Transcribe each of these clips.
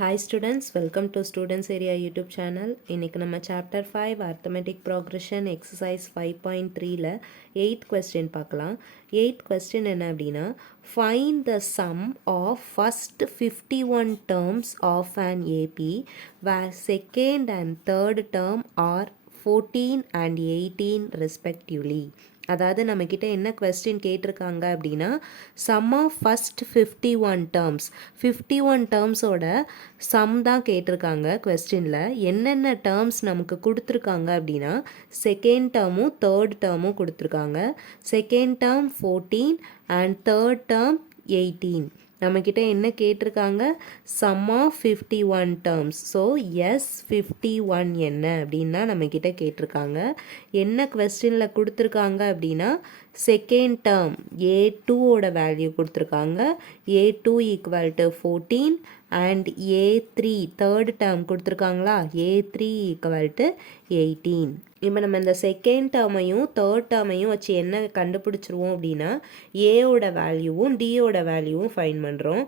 Hi students, welcome to Students Area YouTube channel. இன்னைக்கு நம்ம chapter 5 arithmetic progression exercise 5.3ல 8th question பார்க்கலாம். 8th question என்ன அப்படின்னா, find the sum of first 51 terms of an AP where second and third term are 14 and 18 respectively. அதாவது நம்மக்கிட்ட என்ன question கேட்டிருக்காங்க அப்படின்னா, சம் ஆஃப் ஃபஸ்ட் 51 டேர்ம்ஸ் 51 டேர்ம்ஸோட சம் தான் கேட்டிருக்காங்க கொஸ்டினில். என்னென்ன டேர்ம்ஸ் நமக்கு கொடுத்துருக்காங்க அப்படின்னா, செகண்ட் டேர்மும் தேர்ட் டேர்மும் கொடுத்துருக்காங்க. Second term 14 and third term 18. நம்மக்கிட்ட என்ன கேட்டிருக்காங்க, sum of 51 terms. So S 51 என்ன அப்படின்னா நம்மக்கிட்ட கேட்டிருக்காங்க. என்ன கொஸ்டினில் கொடுத்துருக்காங்க அப்படின்னா, செகண்ட் டேர்ம் A2ஓட வேல்யூ கொடுத்துருக்காங்க. A2 equal to 14 and A3 third term கொடுத்துருக்காங்களா, A3 ஈக்குவல் டு 18. இப்போ நம்ம இந்த செகண்ட் டேர்மையும் தேர்ட் டேர்மையும் வச்சு என்ன கண்டுபிடிச்சிருவோம் அப்படின்னா, ஏவோட வேல்யூவும் டியோட வேல்யூவும் ஃபைன் பண்ணுறோம்.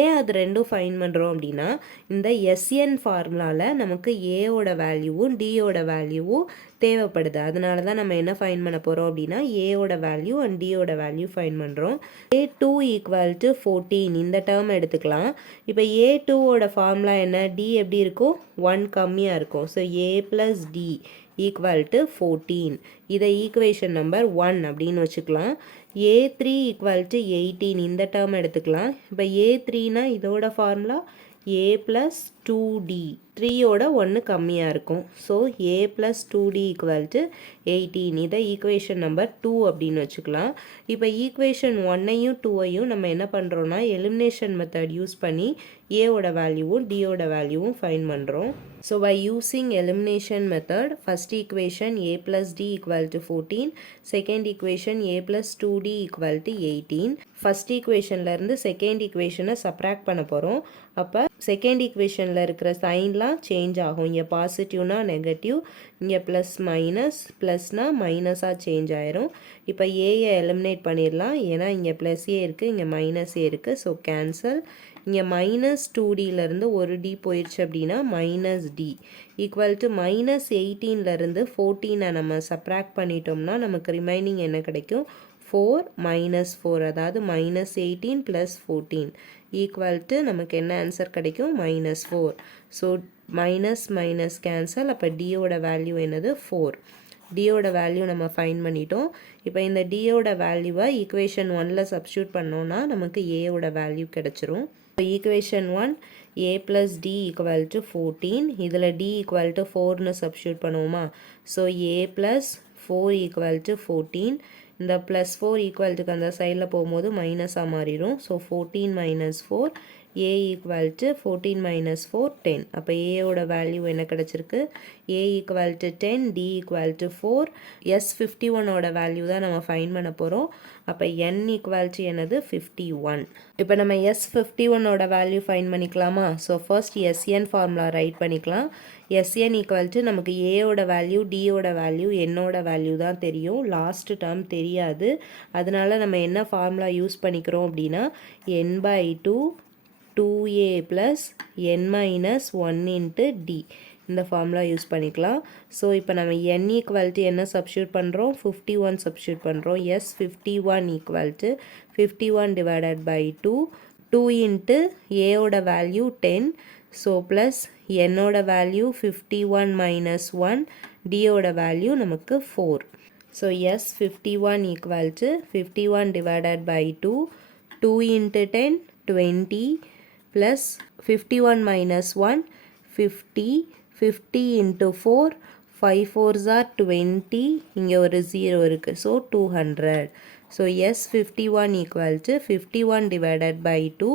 ஏன் அது ரெண்டும் ஃபைன் பண்ணுறோம் அப்படின்னா, இந்த எஸ்என் ஃபார்முலாவில் நமக்கு ஏவோட வேல்யூவும் டியோட வேல்யூவும் தேவைப்படுது. அதனால தான் நம்ம என்ன ஃபைன் பண்ண போகிறோம் அப்படின்னா, ஏவோட வேல்யூ அண்ட் டியோட வேல்யூ ஃபைன் பண்ணுறோம். A2 ஈக்குவல் டு 14 இந்த டேர்ம் எடுத்துக்கலாம். இப்போ A2ஓட ஃபார்முலா என்ன, டி எப்படி இருக்கும், 1 கம்மியாக இருக்கும். So A + D equal to 14. இதை ஈக்குவேஷன் நம்பர் 1 அப்படின்னு வச்சுக்கலாம். A3 ஈக்குவல் டு 18 இந்த டேர்ம் எடுத்துக்கலாம். இப்போ A3னா இதோட ஃபார்முலா A + 2D 3ஓட 1 கம்மியாக இருக்கும். So A + 2D equal to 18. இதை ஈக்குவேஷன் நம்பர் 2 அப்படின்னு வச்சுக்கலாம். இப்போ ஈக்குவேஷன் 1ஐயும் 2ஐயும் நம்ம என்ன பண்ணுறோன்னா, எலிமினேஷன் மெத்தட் யூஸ் பண்ணி ஏவோட வேல்யூவும் டியோட வேல்யூவும் ஃபைன் பண்ணுறோம். So by using elimination method, first equation A + D equal to 14, second equation A + 2D equal to 18. First ஈக்குவேஷன்லேருந்து செகண்ட் ஈக்குவேஷனை சப்ராக்ட் பண்ண போகிறோம். அப்போ செகண்ட் ஈக்குவேஷனில் இருக்கிற சைன்லாம் சேஞ்ச் ஆகும். இங்கே பாசிட்டிவ்னா நெகட்டிவ், இங்கே ப்ளஸ் மைனஸ், ப்ளஸ்னால் மைனஸாக சேஞ்ச் ஆயிரும். இப்போ ஏயை எலிமினேட் பண்ணிடலாம். ஏன்னா இங்கே ப்ளஸ் ஏ இருக்குது, இங்கே மைனஸ் ஏ இருக்குது. So cancel. இங்கே -2Dலேருந்து ஒரு டி போயிடுச்சு அப்படின்னா -D ஈக்குவல் டு -18லேருந்து 14 நம்ம சப்ராக்ட் பண்ணிட்டோம்னா நமக்கு ரிமைனிங் என்ன கிடைக்கும், 4 - 4, அதாவது -18 + 14 ஈக்குவல் டு நமக்கு என்ன ஆன்சர் கிடைக்கும், -4. So minus cancel. அப்போ டியோட வேல்யூ என்னது, 4. டியோட வேல்யூ நம்ம ஃபைன் பண்ணிட்டோம். இப்போ இந்த டியோட வேல்யூவை ஈக்குவேஷன் 1ல் சப்ஸ்டியூட் பண்ணோன்னா நமக்கு ஏவோட வேல்யூ கிடச்சிரும். Equation 1 A + D equal to 14, இதில் D ஈக்குவல் டு 4னு சப்ஸ்டியூட் பண்ணுவோமா. So A + 4 equal to 14. இந்த +4 ஈக்குவல்ட்டுக்கு அந்த சைடில் போகும்போது மைனஸாக மாறிடும். So 14 - 4, A equal to 14 - 4 10. அப்போ ஏயோட வேல்யூ என்ன கிடச்சிருக்கு, A equal to 10, D equal to 4. S51ஓட வேல்யூ தான் நம்ம ஃபைன் பண்ண போகிறோம். அப்போ N ஈக்குவல் டு என்னது, 51. இப்போ நம்ம S51ஓட வேல்யூ ஃபைன் பண்ணிக்கலாமா. So first SN formula right பண்ணிக்கலாம். SN ஈக்குவல் டு நமக்கு ஏயோட வேல்யூ டியோட வேல்யூ என்னோட வேல்யூ தான் தெரியும், லாஸ்ட் டேர்ம் தெரியாது. அதனால நம்ம என்ன ஃபார்முலா யூஸ் பண்ணிக்கிறோம் அப்படின்னா, N/2 2A + N - 1 × D இந்த ஃபார்முலா யூஸ் பண்ணிக்கலாம். ஸோ இப்போ நம்ம N ஈக்குவல் டு என்ன சப்ஸ்டியூட் பண்ணுறோம், 51 சப்ஸ்டியூட் பண்ணுறோம். S51 equal to 51 divided by 2 × ஏவோட வேல்யூ 10. ஸோ ப்ளஸ் என்னோட வேல்யூ 51 - 1, டியோட வேல்யூ நமக்கு 4. So S51 equal to 51 divided by 2 × 10 20 plus 51 - 1 50 50 × 4 5 4s are 20, இங்கே ஒரு 0 இருக்குது. So 200. So S51 equal to 51 divided by 2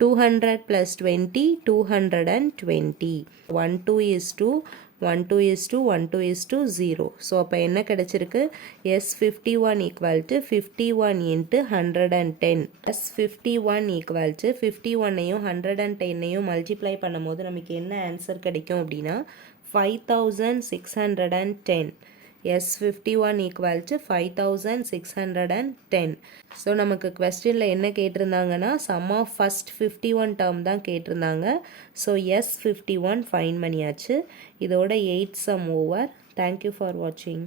200 + 20 220. 1 2 is 2 1 2 is 2 1 2 is 2 0. So அப்போ என்ன கிடச்சிருக்கு, S51 equal to 51 × 110. S51 equal to 51ஐயும் 110ஐயும் மல்டிப்ளை பண்ணும்போது நமக்கு என்ன ஆன்சர் கிடைக்கும் அப்படின்னா 5610. S51 equal to 5610. ஸோ நமக்கு கொஸ்டினில் என்ன கேட்டிருந்தாங்கன்னா சம் ஆஃப் ஃபஸ்ட் 51 டேர்ம் தான் கேட்டிருந்தாங்க. ஸோ S51 ஃபைன் பண்ணியாச்சு. இதோட 8 சம் ஓவர். தேங்க்யூ ஃபார் வாட்சிங்.